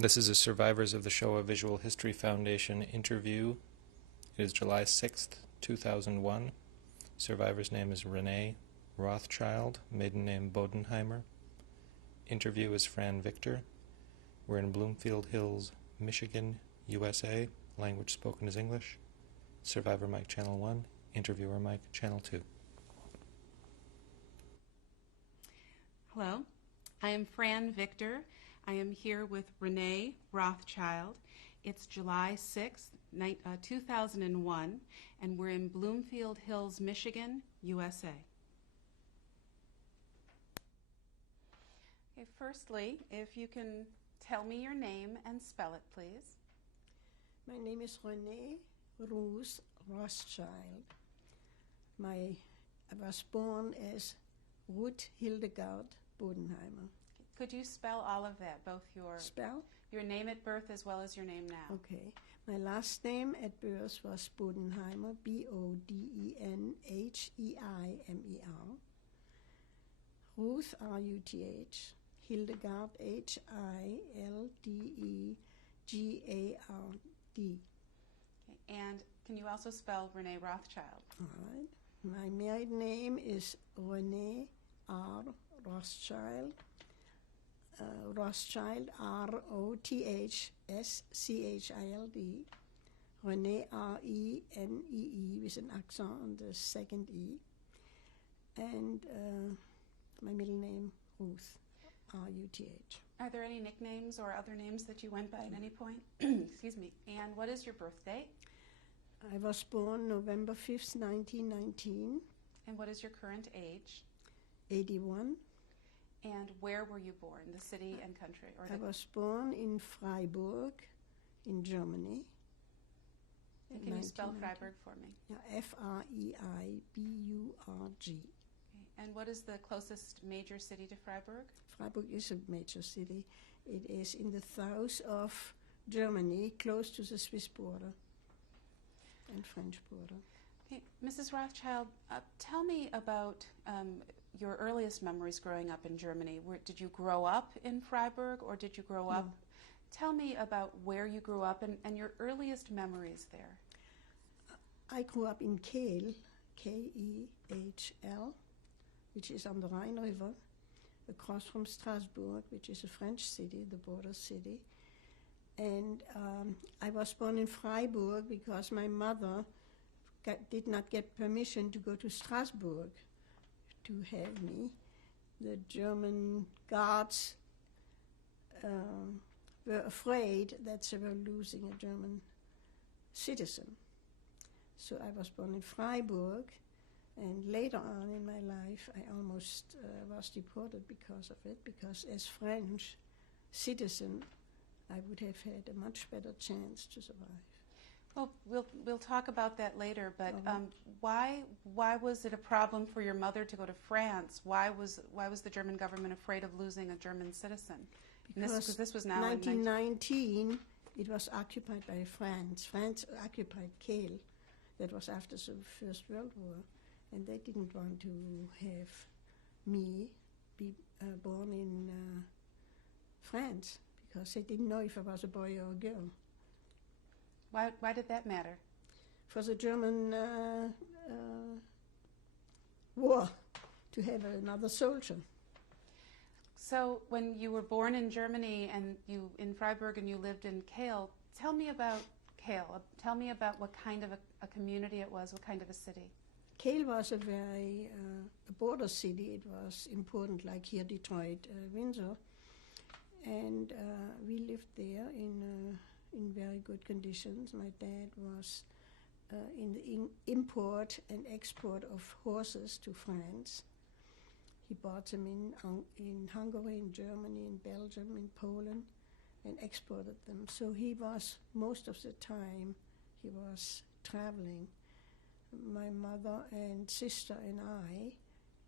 This is a Survivors of the Showa Visual History Foundation interview. It is July 6th, 2001. Survivor's name is Renee Rothschild, maiden name Bodenheimer. Interview is Fran Victor. We're in Bloomfield Hills, Michigan, USA. Language spoken is English. Survivor mic channel 1, interviewer mic channel 2. Hello, I am Fran Victor. I am here with Renee Rothschild. It's July 6th, 2001, and we're in Bloomfield Hills, Michigan, USA. Okay, firstly, if you can tell me your name and spell it, please. My name is Renee Ruth Rothschild. I was born as Ruth Hildegard Bodenheimer. Could you spell all of that, both your name at birth as well as your name now? Okay. My last name at birth was Bodenheimer, Bodenheimer. Ruth, R-U-T-H. Hildegard, Hildegard. Okay. And can you also spell Renee Rothschild? All right. My married name is Renee R. Rothschild. Rothschild, R-O-T-H-S-C-H-I-L-D. Renee, R-E-N-E-E, with an accent on the second E. And my middle name, Ruth, R-U-T-H. Are there any nicknames or other names that you went by at any point? Excuse me. And what is your birth date? I was born November 5th, 1919. And what is your current age? 81. And where were you born, the city and country? I was born in Freiburg, in Germany. Can you spell Freiburg for me? Yeah, F-R-E-I-B-U-R-G. Okay. And what is the closest major city to Freiburg? Freiburg is a major city. It is in the south of Germany, close to the Swiss border and French border. Okay. Mrs. Rothschild, tell me about your earliest memories growing up in Germany. Did you grow up in Freiburg or did you grow up? Tell me about where you grew up and your earliest memories there. I grew up in Kehl, K-E-H-L, which is on the Rhine River, across from Strasbourg, which is a French city, the border city. And I was born in Freiburg because my mother did not get permission to go to Strasbourg to have me. The German guards were afraid that they were losing a German citizen. So I was born in Freiburg, and later on in my life I almost was deported because of it, because as French citizen I would have had a much better chance to survive. Well, we'll talk about that later, but why was it a problem for your mother to go to France? Why was the German government afraid of losing a German citizen? Because this was now 1919, it was occupied by France. France occupied Kehl. That was after the First World War, and they didn't want to have me be born in France because they didn't know if I was a boy or a girl. Why did that matter? For the German war, to have another soldier. So when you were born in Germany and you in Freiburg and you lived in Kehl, tell me about Kehl. Tell me about what kind of a community it was, what kind of a city. Kehl was a very a border city. It was important, like here Detroit, Windsor, and we lived there in very good conditions. My dad was in the import and export of horses to France. He bought them in Hungary, in Germany, in Belgium, in Poland, and exported them. So he was, most of the time, he was traveling. My mother and sister and I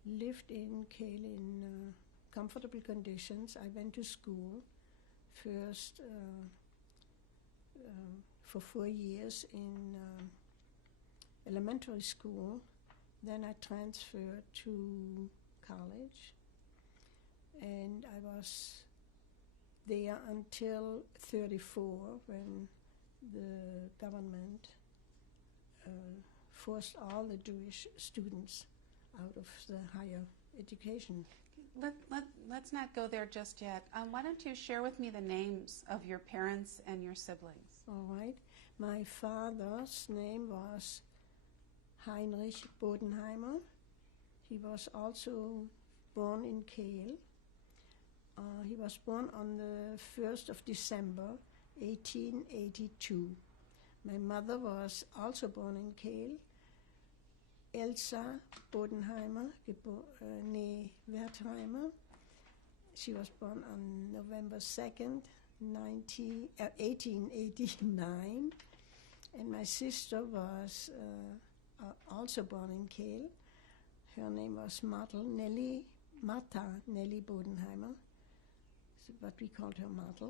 lived in Kehl in comfortable conditions. I went to school first for 4 years in elementary school. Then I transferred to college, and I was there until 34, when the government forced all the Jewish students out of the higher education. Let's not go there just yet. Why don't you share with me the names of your parents and your siblings? All right. My father's name was Heinrich Bodenheimer. He was also born in Kehl. He was born on the 1st of December, 1882. My mother was also born in Kehl. Elsa Bodenheimer, née Wertheimer. She was born on November 2nd, 1889. And my sister was also born in Kehl. Her name was Martha Nelly Bodenheimer, what we called her Martha.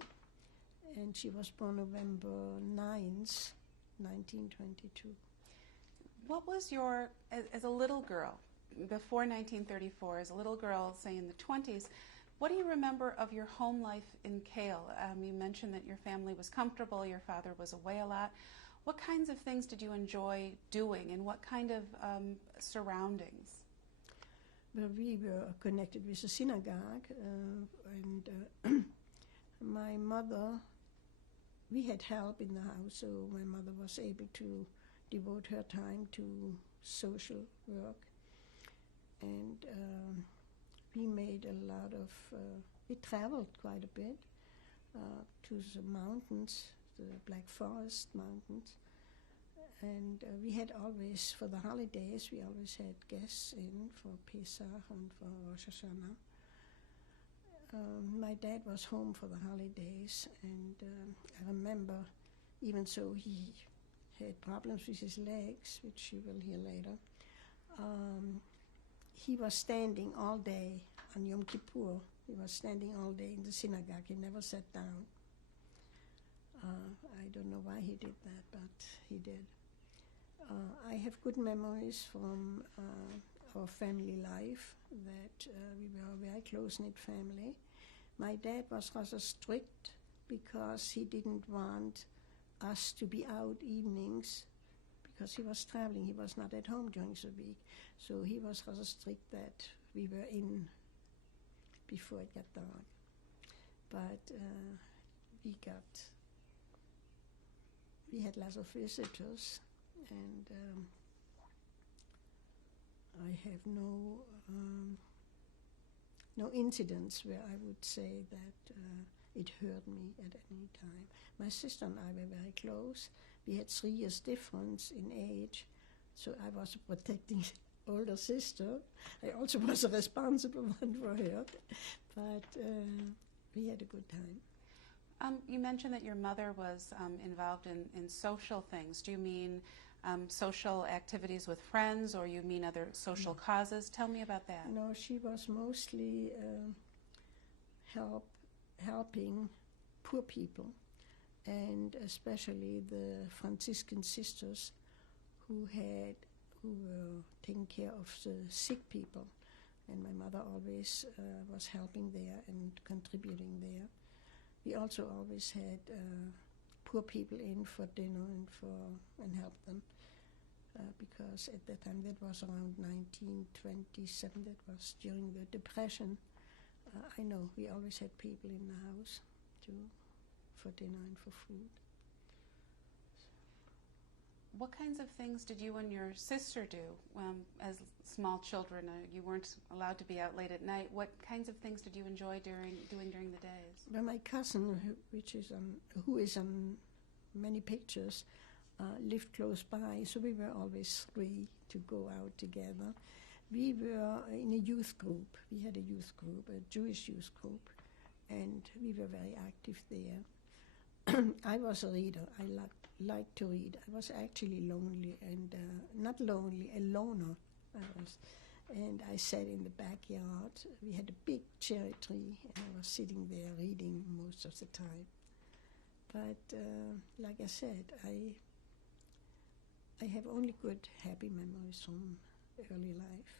And she was born November 9th, 1922. What was your, as a little girl, before 1934, as a little girl, say in the 20s, what do you remember of your home life in Kehl? You mentioned that your family was comfortable, your father was away a lot. What kinds of things did you enjoy doing, and what kind of surroundings? Well, we were connected with the synagogue, and my mother, we had help in the house, so my mother was able to devote her time to social work. And we made a lot of, we traveled quite a bit to the mountains, the Black Forest Mountains. And we had always, for the holidays, we always had guests in for Pesach and for Rosh Hashanah. My dad was home for the holidays, and I remember, even so he had problems with his legs, which you will hear later, he was standing all day on Yom Kippur. He was standing all day in the synagogue. He never sat down. I don't know why he did that, but he did. I have good memories from our family life, that we were a very close-knit family. My dad was rather strict because he didn't want us to be out evenings because he was traveling. He was not at home during the week. So he was rather strict that we were in before it got dark. But we had lots of visitors, and I have no incidents where I would say that it hurt me at any time. My sister and I were very close. We had 3 years difference in age, so I was a protecting older sister. I also was a responsible one for her, but we had a good time. You mentioned that your mother was involved in social things. Do you mean social activities with friends, or you mean other social causes? Tell me about that. No, she was mostly helping poor people, and especially the Franciscan sisters who were taking care of the sick people. And my mother always was helping there and contributing there. We also always had poor people in for dinner and helped them, because at that time, that was around 1927, that was during the Depression. I know we always had people in the house for dinner and for food. What kinds of things did you and your sister do as small children? You weren't allowed to be out late at night. What kinds of things did you enjoy doing during the days? Well, my cousin, who is on many pictures, lived close by, so we were always free to go out together. We were in a youth group. We had a youth group, a Jewish youth group, and we were very active there. I was a reader. I liked to read. I was actually lonely, and not lonely, a loner I was. And I sat in the backyard. We had a big cherry tree, and I was sitting there reading most of the time. But like I said, I have only good, happy memories from early life.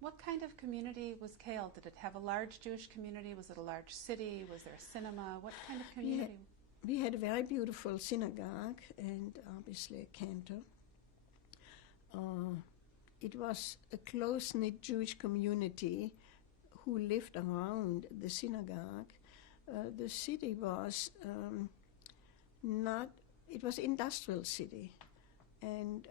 What kind of community was Kale? Did it have a large Jewish community? Was it a large city? Was there a cinema? What kind of community? We had a very beautiful synagogue and obviously a cantor. It was a close-knit Jewish community who lived around the synagogue. The city was it was an industrial city, and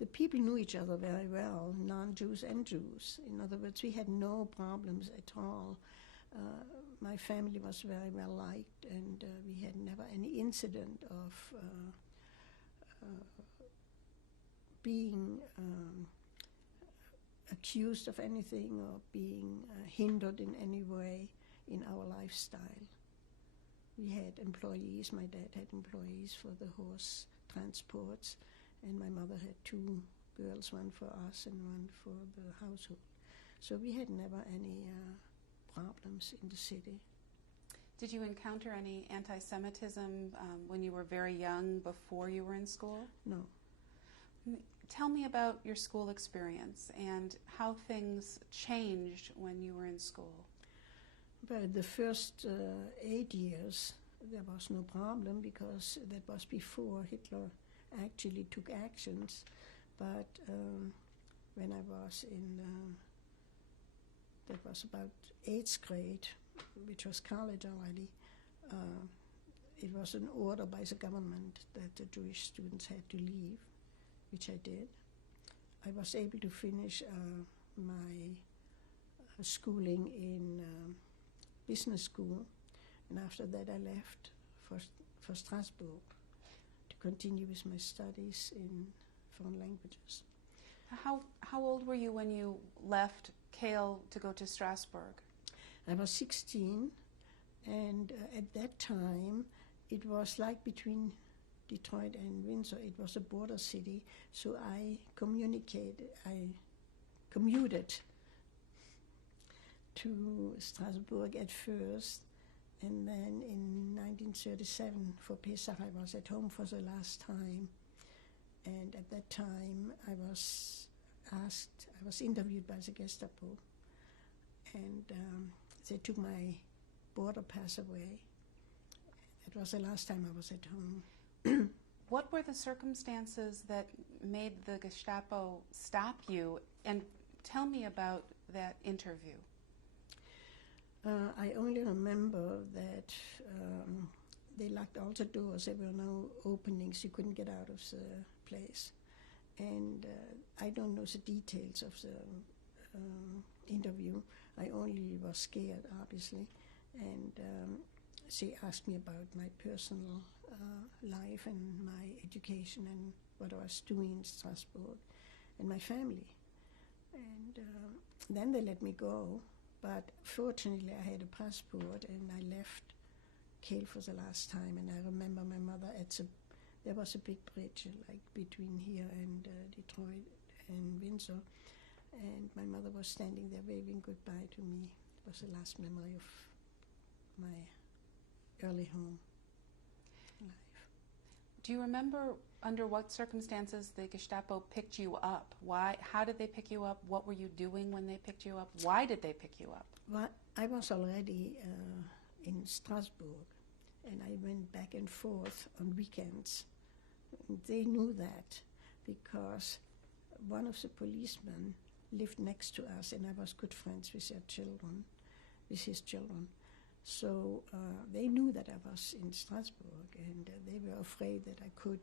the people knew each other very well, non-Jews and Jews. In other words, we had no problems at all. My family was very well liked, and we had never any incident of being accused of anything or being hindered in any way in our lifestyle. We had employees. My dad had employees for the horse transports, and my mother had 2 girls, one for us and one for the household. So we had never any problems in the city. Did you encounter any anti-Semitism when you were very young, before you were in school? No. Tell me about your school experience and how things changed when you were in school. Well, the first 8 years, there was no problem because that was before Hitler actually took actions. But when I was in, that was about 8th grade, which was college already, it was an order by the government that the Jewish students had to leave, which I did. I was able to finish my schooling in business school, and after that I left for Strasbourg to continue with my studies in foreign languages. How old were you when you left Kale to go to Strasbourg? I was 16, and at that time it was like between Detroit and Windsor. It was a border city, so I commuted to Strasbourg at first, and then in 1937 for Pesach I was at home for the last time, and at that time I was interviewed by the Gestapo, and they took my border pass away. It was the last time I was at home. What were the circumstances that made the Gestapo stop you? And tell me about that interview. I only remember that they locked all the doors. There were no openings. You couldn't get out of the place. And I don't know the details of the interview. I only was scared, obviously. And she asked me about my personal life and my education and what I was doing in Strasbourg and my family. And then they let me go. But fortunately, I had a passport, and I left Kale for the last time. And I remember my mother there was a big bridge like between here and Detroit and Windsor, and my mother was standing there waving goodbye to me. It was the last memory of my early home life. Do you remember under what circumstances the Gestapo picked you up? Why? How did they pick you up? What were you doing when they picked you up? Why did they pick you up? Well, I was already in Strasbourg, and I went back and forth on weekends. They knew that because one of the policemen lived next to us, and I was good friends with his children. So they knew that I was in Strasbourg, and they were afraid that I could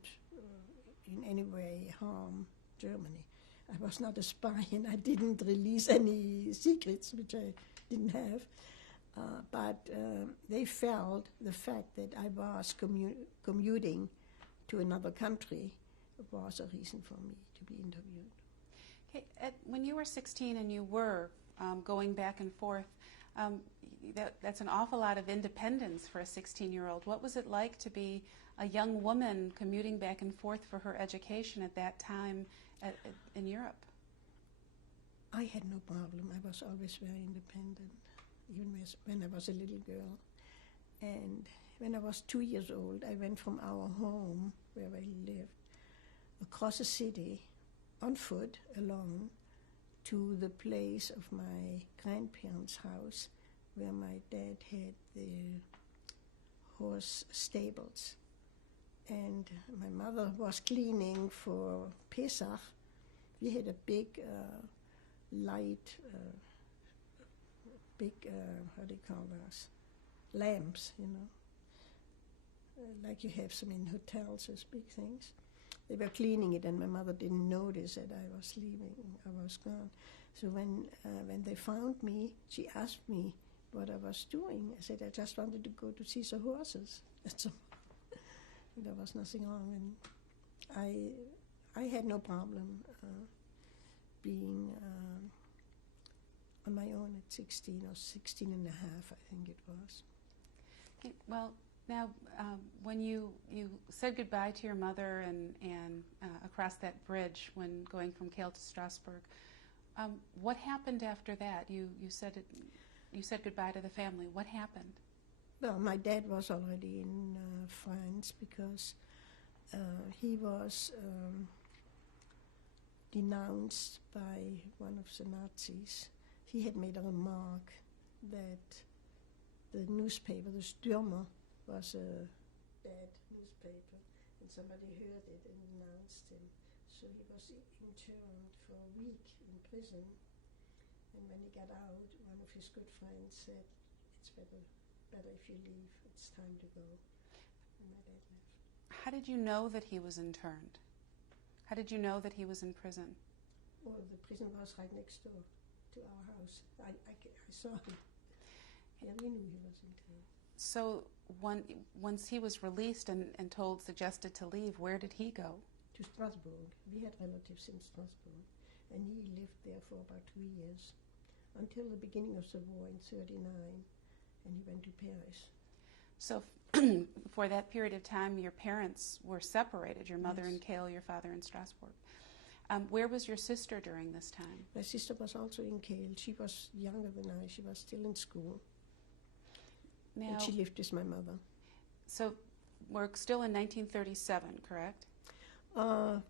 in any way harm Germany. I was not a spy, and I didn't release any secrets, which I didn't have. But they felt the fact that I was commuting to another country was a reason for me to be interviewed. Okay, when you were 16 and you were going back and forth, that's an awful lot of independence for a 16-year-old. What was it like to be a young woman commuting back and forth for her education at that time in Europe? I had no problem. I was always very independent, even when I was a little girl. And when I was 2 years old, I went from our home, where I lived, across the city, on foot, alone, to the place of my grandparents' house, where my dad had the horse stables. And my mother was cleaning for Pesach. We had a big light, how do you call those? Lamps, like you have some in hotels, those big things. They were cleaning it, and my mother didn't notice that I was leaving. I was gone. So when they found me, she asked me what I was doing. I said I just wanted to go to see the horses. That's all. There was nothing wrong, and I had no problem being on my own at 16 or 16 and a half, I think it was. Okay, well, now when you said goodbye to your mother and across that bridge when going from Kael to Strasbourg, what happened after that? You said goodbye to the family. What happened? Well, my dad was already in France because he was denounced by one of the Nazis. He had made a remark that the newspaper, the Stürmer, was a bad newspaper, and somebody heard it and denounced him. So he was interned for a week in prison, and when he got out, one of his good friends said, "It's better if you leave, it's time to go." And my dad left. How did you know that he was interned? How did you know that he was in prison? Well, the prison was right next door to our house. I saw him. Yeah, we knew he was interned. So once he was released and suggested to leave, where did he go? To Strasbourg. We had relatives in Strasbourg, and he lived there for about 2 years, until the beginning of the war in 1939. And he went to Paris. So for that period of time, your parents were separated, your mother in Kael, your father in Strasbourg. Where was your sister during this time? My sister was also in Kael. She was younger than I. She was still in school. Now, and she lived with my mother. So we're still in 1937, correct? Well,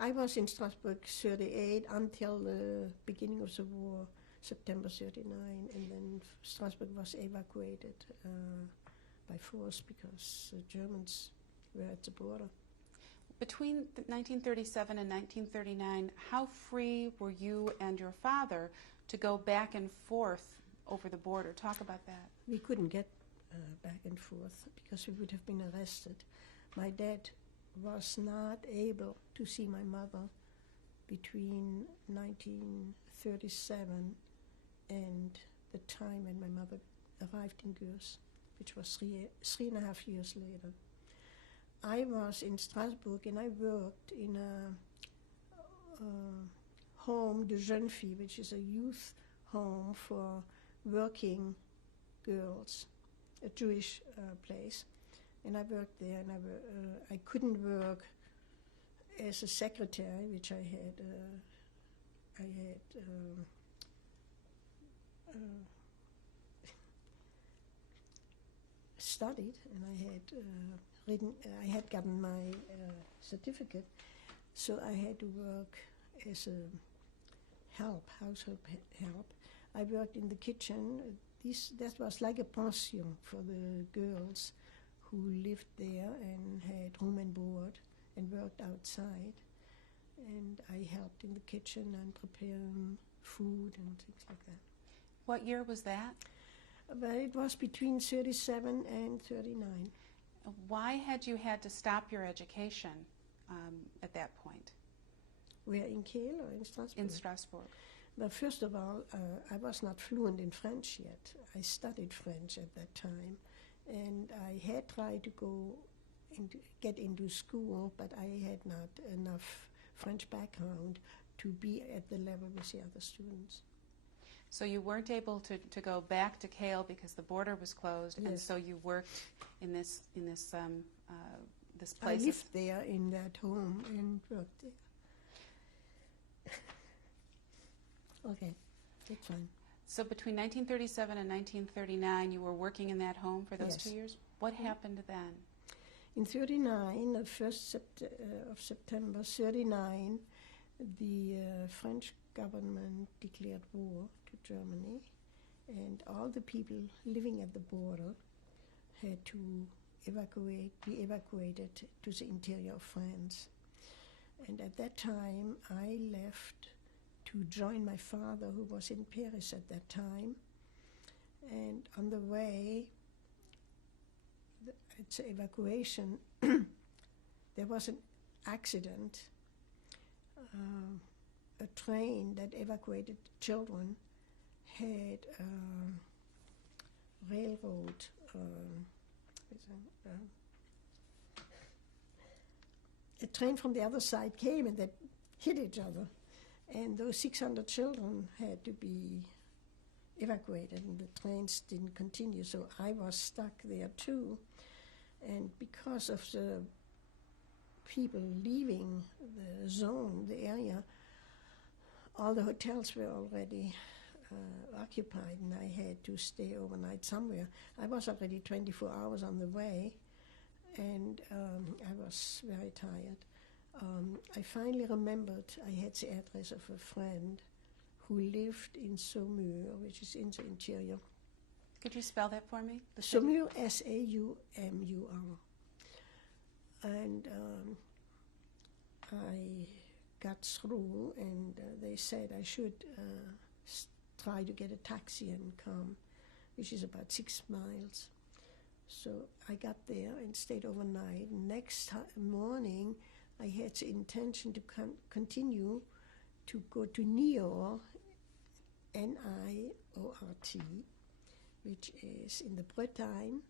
I was in Strasbourg 1938 until the beginning of the war, September 1939, and then Strasbourg was evacuated by force because the Germans were at the border. Between 1937 and 1939, how free were you and your father to go back and forth over the border? Talk about that. We couldn't get back and forth because we would have been arrested. My dad was not able to see my mother between 1937 and the time when my mother arrived in Gurs, which was three and a half years later. I was in Strasbourg and I worked in a home de jeunes filles, which is a youth home for working girls, a Jewish place. And I worked there, and I couldn't work as a secretary, which I had studied, and I had gotten my certificate, so I had to work as a household help. I worked in the kitchen. That was like a pension for the girls who lived there and had room and board and worked outside. And I helped in the kitchen and preparing food and things like that. What year was that? Well, it was between 1937 and 1939. Why had you had to stop your education at that point? Where, in Kael or in Strasbourg? In Strasbourg. Well, first of all, I was not fluent in French yet. I studied French at that time, and I had tried to get into school, but I had not enough French background to be at the level with the other students. So you weren't able to go back to Kael because the border was closed, Yes. and so you worked in this place. I lived there in that home and worked there. Okay, that's fine. So between 1937 and 1939, you were working in that home for those Yes. 2 years? What happened then? In 1939, the 1st of September 1939, the French government declared war to Germany, and all the people living at the border had to be evacuated to the interior of France. And at that time, I left to join my father, who was in Paris at that time. And on the way, it's evacuation, there was an accident. A train that evacuated children had railroad. A train from the other side came and they hit each other, and those 600 children had to be evacuated, and the trains didn't continue. So I was stuck there too, and because of the people leaving the zone, the area, all the hotels were already occupied, and I had to stay overnight somewhere. I was already 24 hours on the way, and I was very tired. I finally remembered I had the address of a friend who lived in Saumur, which is in the interior. Could you spell that for me? Saumur, S-A-U-M-U-R. And I got through, and they said I should try to get a taxi and come, which is about 6 miles. So I got there and stayed overnight. Next morning, I had the intention to continue to go to Niort, N-I-O-R-T, which is in the Bretagne,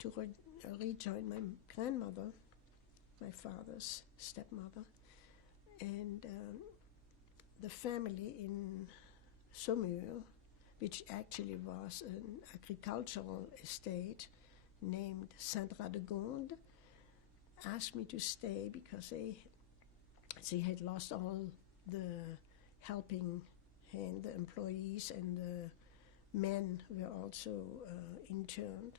to rejoin my grandmother, my father's stepmother, and the family in Saumur, which actually was an agricultural estate named Saint-Radegonde, asked me to stay because they had lost all the helping hand, the employees, and the men were also interned.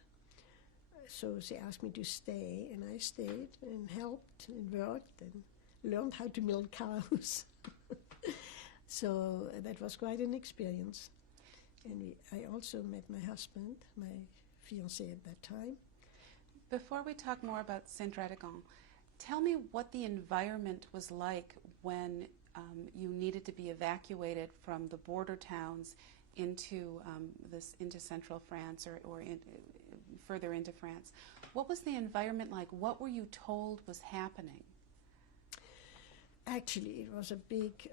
So they asked me to stay, and I stayed and helped and worked and learned how to milk cows. So that was quite an experience. And I also met my husband, my fiancé at that time. Before we talk more about Saint-Radegonde, tell me what the environment was like when you needed to be evacuated from the border towns into central France or further into France. What was the environment like? What were you told was happening? Actually, it was a big,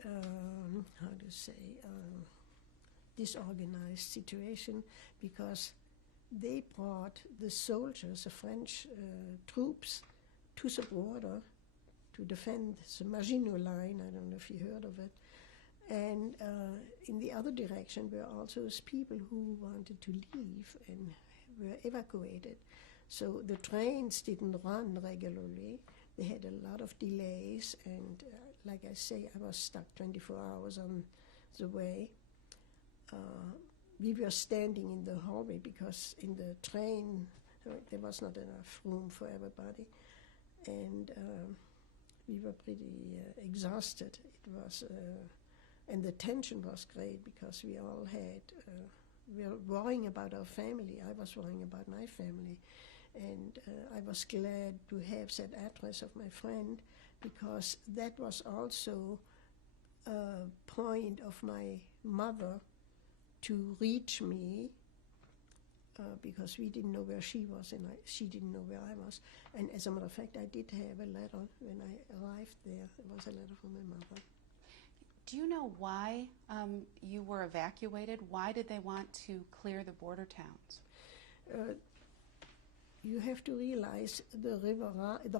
disorganized situation, because they brought the soldiers, the French troops, to the border to defend the Maginot Line. I don't know if you heard of it. And in the other direction were also people who wanted to leave and were evacuated. So the trains didn't run regularly. They had a lot of delays, and like I say, I was stuck 24 hours on the way. We were standing in the hallway because in the train there was not enough room for everybody, and we were pretty exhausted. It was, and the tension was great because we all had, we were worrying about our family. I was worrying about my family, and I was glad to have that address of my friend, because that was also a point of my mother to reach me, because we didn't know where she was and she didn't know where I was. And as a matter of fact, I did have a letter when I arrived there. It was a letter from my mother. Do you know why you were evacuated? Why did they want to clear the border towns? You have to realize the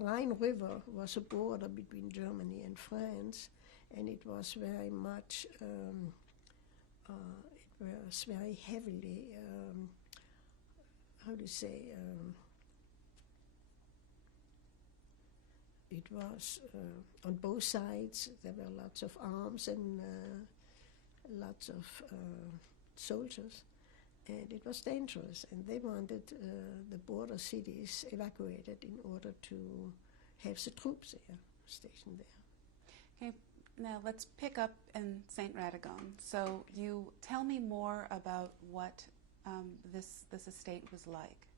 Rhine River was a border between Germany and France, and it was very much, it was very heavily, it was on both sides. There were lots of arms and lots of soldiers, and it was dangerous, and they wanted the border cities evacuated in order to have the troops there, stationed there. Okay, Now let's pick up in St. Radegund. So you tell me more about what this estate was like.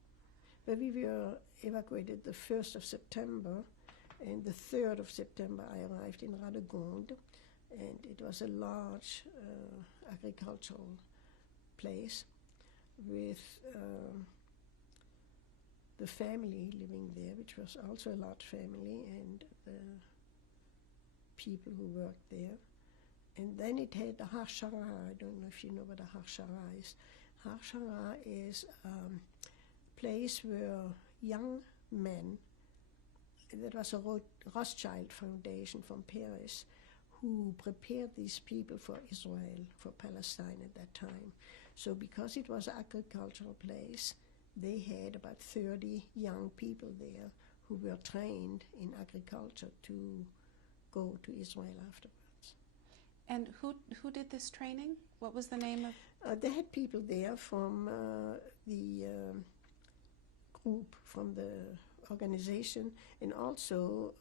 Well, we were evacuated the 1st of September, and the 3rd of September I arrived in Radegund, and it was a large agricultural place with the family living there, which was also a large family, and the people who worked there. And then it had the Harshara. I don't know if you know what a Harshara is. Harshara is a place where young men, that was a Rothschild Foundation from Paris, who prepared these people for Israel, for Palestine at that time. So because it was an agricultural place, they had about 30 young people there who were trained in agriculture to go to Israel afterwards. And who did this training? What was the name of? They had people there from the group, from the organization, and also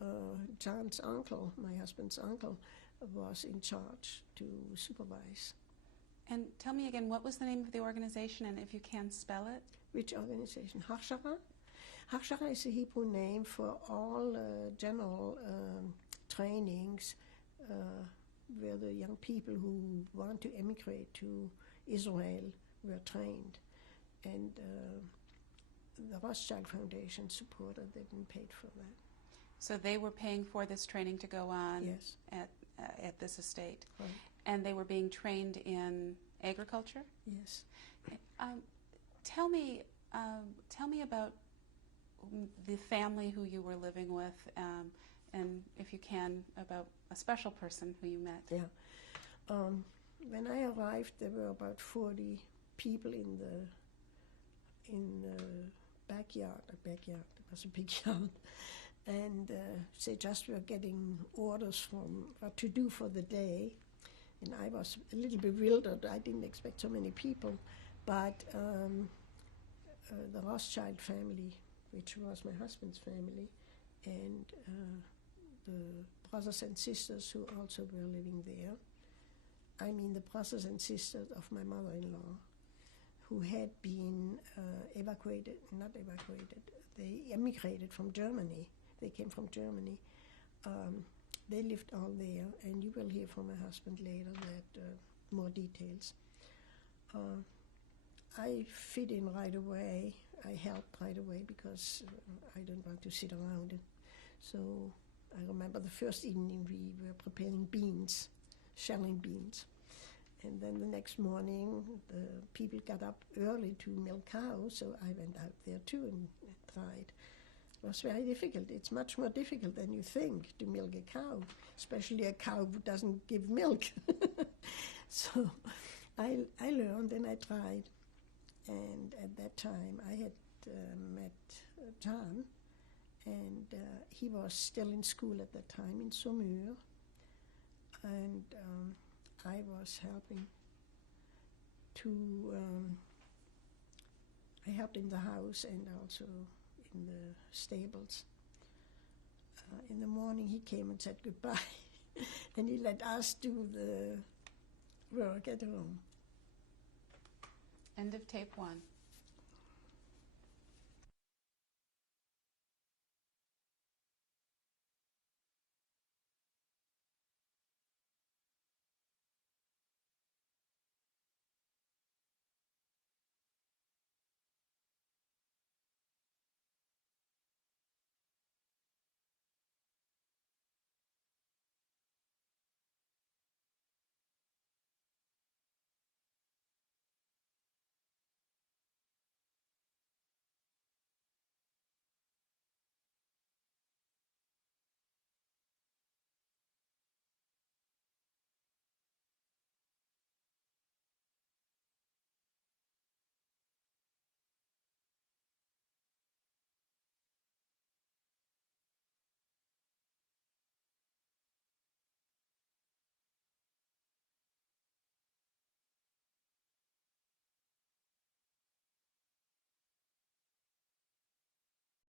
John's uncle, my husband's uncle, was in charge to supervise. And tell me again, what was the name of the organization, and if you can spell it? Which organization? Harshara? Harshara is a Hebrew name for all general trainings where the young people who want to emigrate to Israel were trained. And the Rothschild Foundation supported them and paid for that. So they were paying for this training to go on. Yes. At this estate. Right. And they were being trained in agriculture? Yes. Tell me about the family who you were living with, and if you can, about a special person who you met. Yeah. When I arrived, there were about 40 people in the backyard. It was a big yard. And they just were getting orders from what to do for the day. And I was a little bewildered. I didn't expect so many people. But the Rothschild family, which was my husband's family, and the brothers and sisters who also were living there, I mean the brothers and sisters of my mother-in-law, who had been they emigrated from Germany. They came from Germany. They lived all there, and you will hear from my husband later that more details. I fit in right away. I helped right away because I don't want to sit around. So I remember the first evening we were preparing beans, shelling beans. And then the next morning, the people got up early to milk cows, so I went out there too and tried. It was very difficult. It's much more difficult than you think to milk a cow, especially a cow who doesn't give milk. So I learned and I tried. And at that time, I had met John, and he was still in school at that time in Saumur. And I was helping I helped in the house and also in the stables. In the morning he came and said goodbye and he let us do the work at home. End of tape 1.